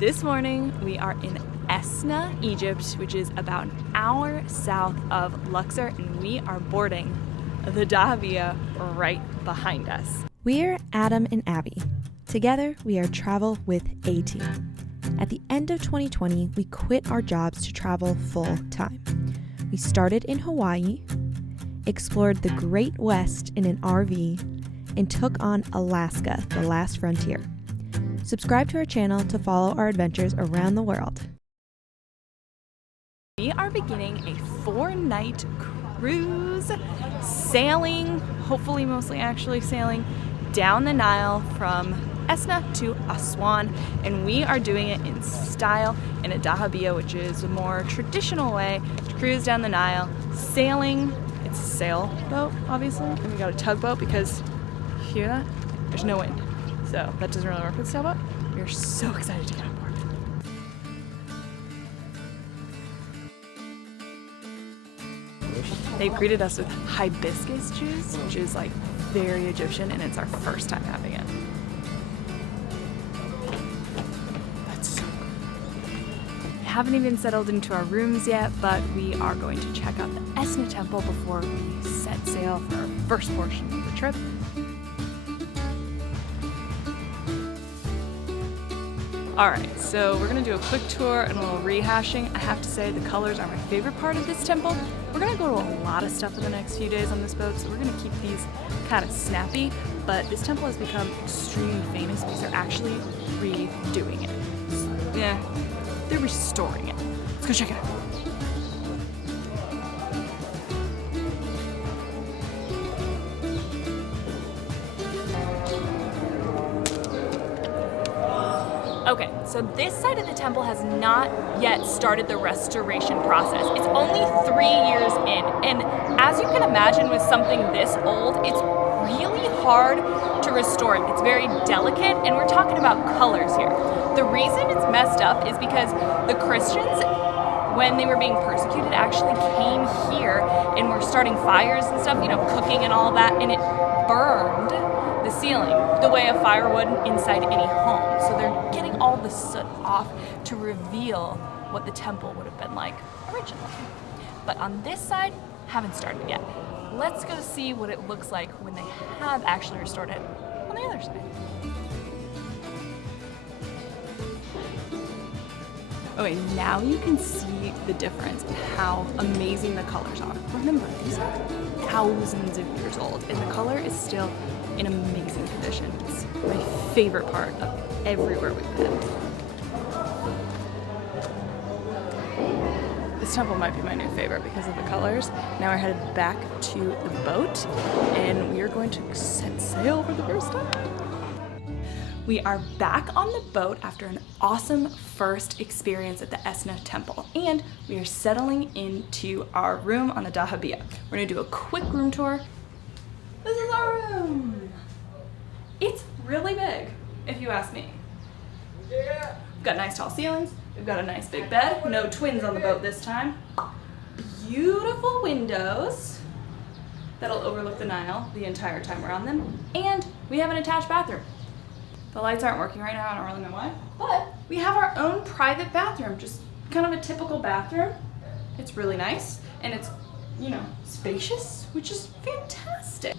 This morning we are in Esna, Egypt, which is about an hour south of Luxor, and we are boarding the Dahabiya right behind us. We're Adam and Abby. Together, we are Travel with A Team. At the end of 2020, we quit our jobs to travel full time. We started in Hawaii, explored the Great West in an RV, and took on Alaska, the last frontier. Subscribe to our channel to follow our adventures around the world. We are beginning a 4-night cruise, sailing, hopefully mostly actually sailing, down the Nile from Esna to Aswan, and we are doing it in style in a Dahabiya, which is a more traditional way to cruise down the Nile, sailing. It's a sailboat, obviously, and we got a tugboat because, you hear that? There's no wind. So that doesn't really work with a sailboat. We're so excited to get on board. They greeted us with hibiscus juice, which is like very Egyptian, and it's our first time having it. That's so good. We haven't even settled into our rooms yet, but we are going to check out the Esna Temple before we set sail for our first portion of the trip. Alright, so we're going to do a quick tour and a little rehashing. I have to say the colors are my favorite part of this temple. We're going to go to a lot of stuff in the next few days on this boat, so we're going to keep these kind of snappy, but this temple has become extremely famous because they're actually redoing it. Yeah, they're restoring it. Let's go check it out. Okay, so this side of the temple has not yet started the restoration process. It's only 3 years in, and as you can imagine with something this old, it's really hard to restore it. It's very delicate, and we're talking about colors here. The reason it's messed up is because the Christians, when they were being persecuted, actually came here and were starting fires and stuff, cooking and all that, and it burned the ceiling the way a fire would inside any home. So they're getting all the soot off to reveal what the temple would have been like originally. But on this side, haven't started yet. Let's go see what it looks like when they have actually restored it on the other side. Okay, now you can see the difference in how amazing the colors are. Remember, these are thousands of years old, and the color is still in amazing condition. It's my favorite part of everywhere we've been. This temple might be my new favorite because of the colors. Now we're headed back to the boat, and we are going to set sail for the first time. We are back on the boat after an awesome first experience at the Esna Temple, and we are settling into our room on the Dahabiya. We're gonna do a quick room tour. This is our room. It's really big, if you ask me. Yeah. We've got nice tall ceilings. We've got a nice big bed. No twins on the boat this time. Beautiful windows that'll overlook the Nile the entire time we're on them. And we have an attached bathroom. The lights aren't working right now, I don't really know why. But we have our own private bathroom, just kind of a typical bathroom. It's really nice, and it's, spacious, which is fantastic.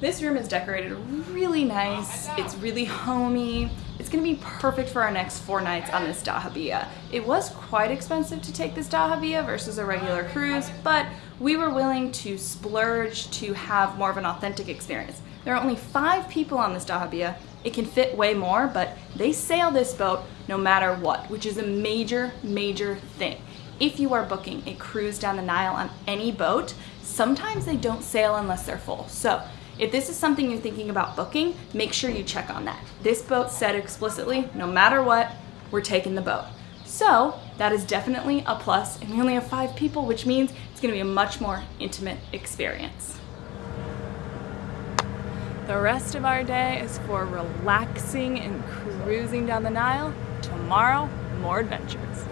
This room is decorated really nice. It's really homey. It's gonna be perfect for our next 4 nights on this Dahabiya. It was quite expensive to take this Dahabiya versus a regular cruise, but we were willing to splurge to have more of an authentic experience. There are only 5 people on this Dahabiya. It can fit way more, but they sail this boat no matter what, which is a major, major thing. If you are booking a cruise down the Nile on any boat, sometimes they don't sail unless they're full. So if this is something you're thinking about booking, make sure you check on that. This boat said explicitly, no matter what, we're taking the boat. So that is definitely a plus, and we only have 5 people, which means it's gonna be a much more intimate experience. The rest of our day is for relaxing and cruising down the Nile. Tomorrow, more adventures.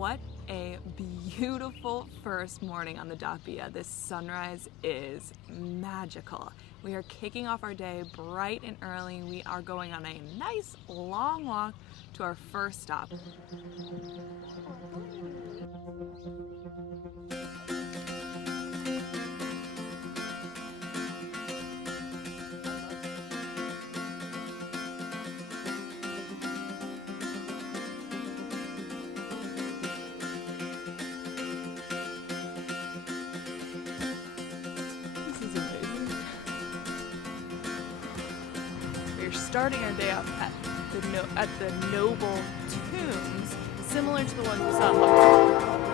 What a beautiful first morning on the Dahabiya. This sunrise is magical. We are kicking off our day bright and early. We are going on a nice long walk to our first stop. We're starting our day off at the noble tombs, similar to the ones we saw in London.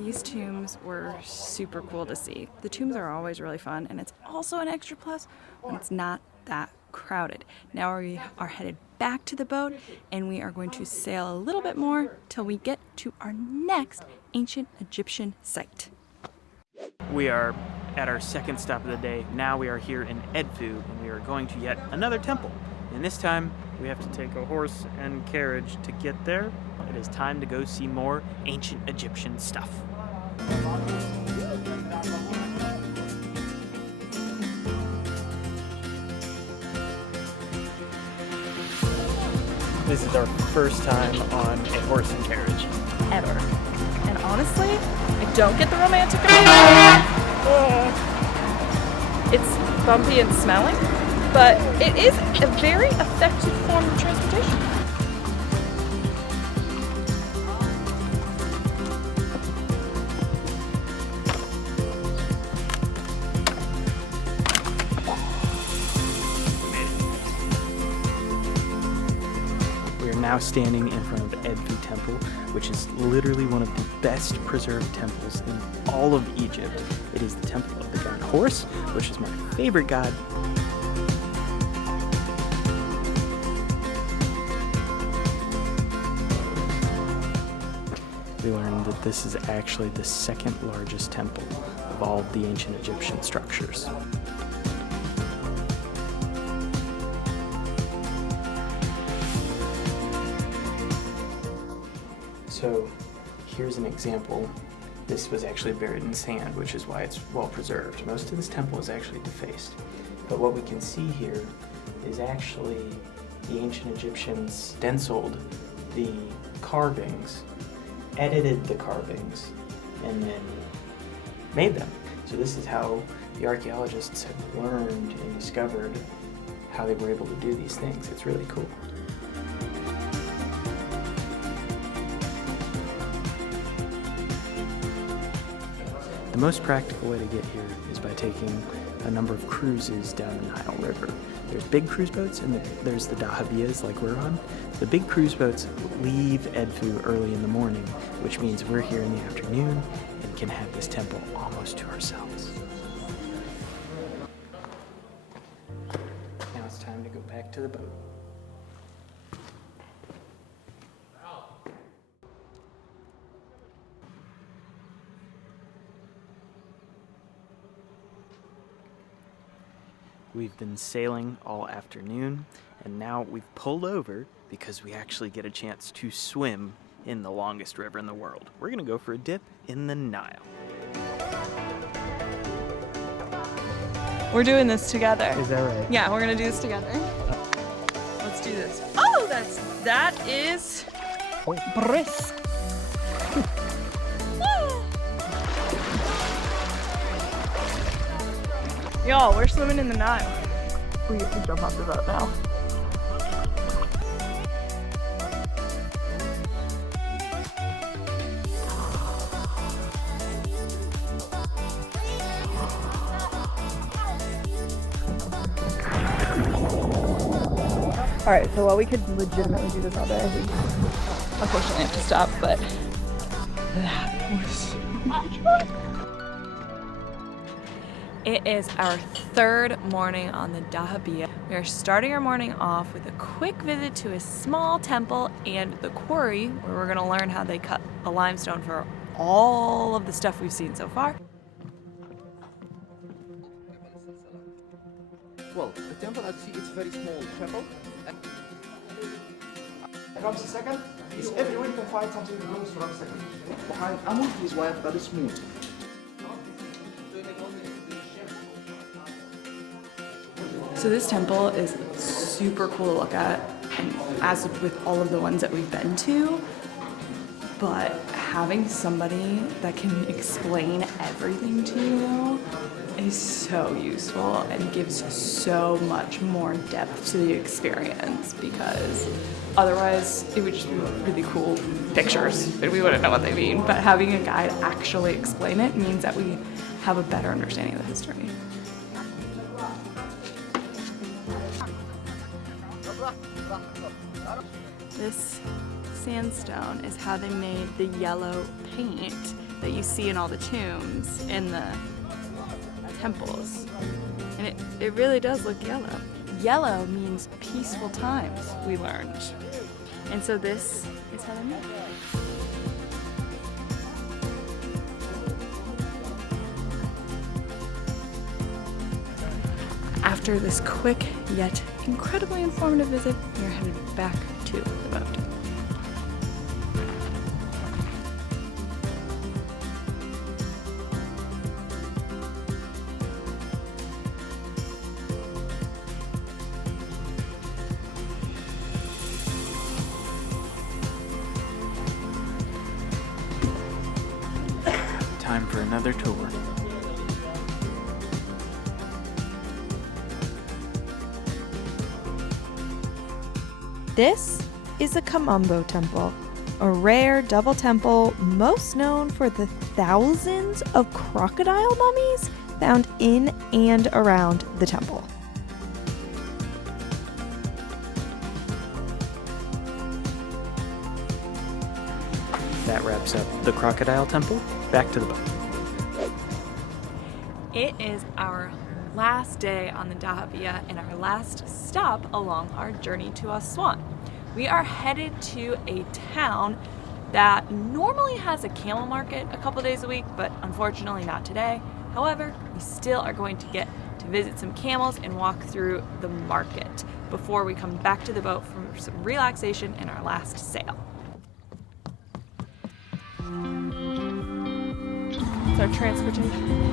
These tombs were super cool to see. The tombs are always really fun, and it's also an extra plus when it's not that crowded. Now we are headed back to the boat, and we are going to sail a little bit more till we get to our next ancient Egyptian site. We are at our second stop of the day. Now we are here in Edfu, and we are going to yet another temple. And this time, we have to take a horse and carriage to get there. It is time to go see more ancient Egyptian stuff. This is our first time on a horse and carriage. Ever. And honestly, I don't get the romantic appeal. It's bumpy and smelling, but it is a very effective form of transportation. We are now standing in front of Edfu Temple, which is literally one of the best preserved temples in all of Egypt. It is the temple of the god horse, which is my favorite god. We learned that this is actually the second largest temple of all of the ancient Egyptian structures. So here's an example. This was actually buried in sand, which is why it's well preserved. Most of this temple is actually defaced. But what we can see here is actually the ancient Egyptians stenciled the carvings, edited the carvings, and then made them. So this is how the archaeologists have learned and discovered how they were able to do these things. It's really cool. The most practical way to get here is by taking a number of cruises down the Nile River. There's big cruise boats and there's the Dahabiyas like we're on. The big cruise boats leave Edfu early in the morning, which means we're here in the afternoon and can have this temple almost to ourselves. Now it's time to go back to the boat. We've been sailing all afternoon, and now we've pulled over because we actually get a chance to swim in the longest river in the world. We're gonna go for a dip in the Nile. We're doing this together. Is that right? Yeah, we're gonna do this together. Let's do this. Oh, that is brisk. Y'all, we're swimming in the Nile. We get to jump off the boat now. Alright, so while we could legitimately do this all day, we unfortunately have to stop, but It is our third morning on the Dahabiya. We are starting our morning off with a quick visit to a small temple and the quarry, where we're going to learn how they cut a limestone for all of the stuff we've seen so far. Well, the temple, as you see, it's a very small temple. Ramses second is everyone can find something that belongs to Ramses second. Behind Amun, his wife, that is Moon. So this temple is super cool to look at, and as with all of the ones that we've been to, but having somebody that can explain everything to you is so useful and gives so much more depth to the experience, because otherwise it would just be really cool pictures and we wouldn't know what they mean. But having a guide actually explain it means that we have a better understanding of the history. This sandstone is how they made the yellow paint that you see in all the tombs in the temples. And it really does look yellow. Yellow means peaceful times, we learned. And so this is how they made it. After this quick yet incredibly informative visit, we are headed back to the boat. Time for another tour. This is a Kamambo temple, a rare double temple most known for the thousands of crocodile mummies found in and around the temple. That wraps up the Crocodile Temple. Back to the boat. It is our last day on the Dahabiya and our last stop along our journey to Aswan. We are headed to a town that normally has a camel market a couple days a week, but unfortunately not today. However, we still are going to get to visit some camels and walk through the market before we come back to the boat for some relaxation and our last sail. It's our transportation.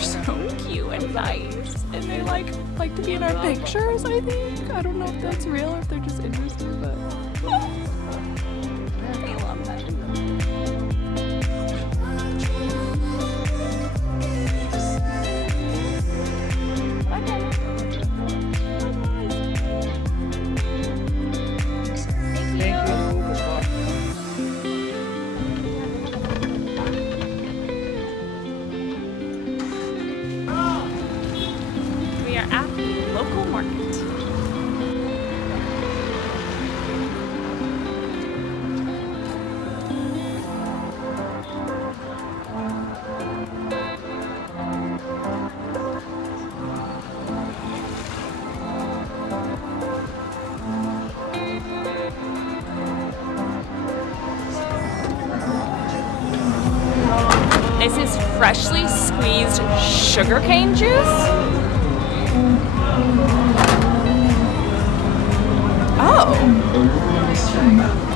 So cute and nice, and they like to be in our pictures, I think. I don't know if that's real or if they're just interested, but I love that. We are at the local market. This is freshly squeezed sugarcane juice. Oh.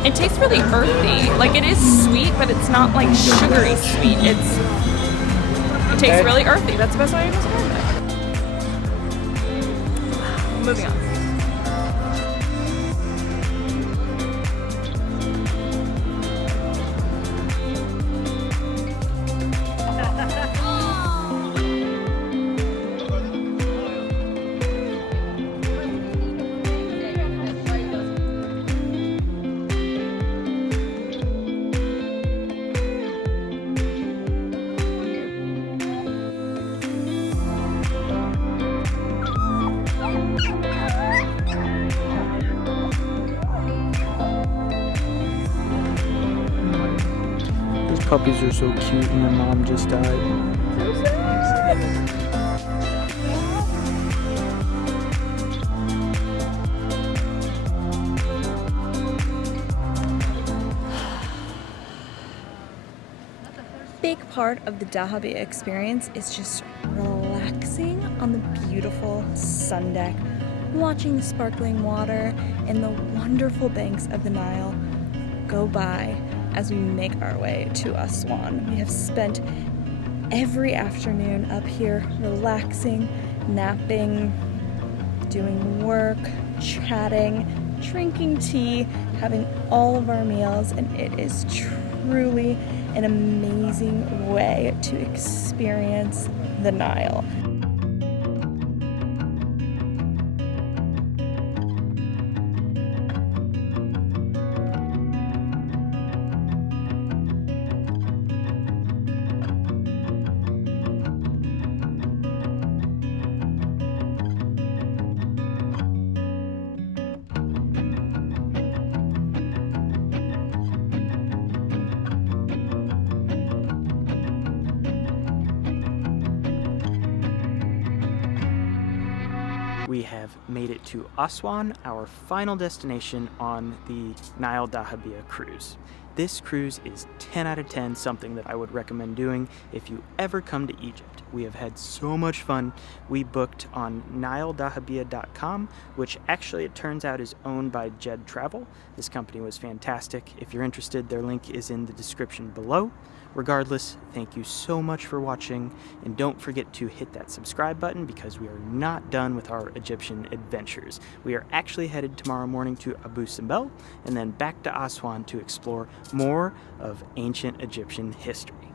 It tastes really earthy. Like, it is sweet, but it's not like sugary sweet. It tastes really earthy. That's the best way I can describe it. Moving on. puppies are so cute and their mom just died. Big part of the Dahabiya experience is just relaxing on the beautiful sun deck, watching the sparkling water and the wonderful banks of the Nile go by as we make our way to Aswan. We have spent every afternoon up here relaxing, napping, doing work, chatting, drinking tea, having all of our meals, and it is truly an amazing way to experience the Nile. We have made it to Aswan, our final destination on the Nile Dahabiya cruise. This cruise is 10 out of 10, something that I would recommend doing if you ever come to Egypt. We have had so much fun. We booked on NileDahabiya.com, which actually it turns out is owned by Jed Travel. This company was fantastic. If you're interested, their link is in the description below. Regardless, thank you so much for watching, and don't forget to hit that subscribe button because we are not done with our Egyptian adventures. We are actually headed tomorrow morning to Abu Simbel and then back to Aswan to explore more of ancient Egyptian history.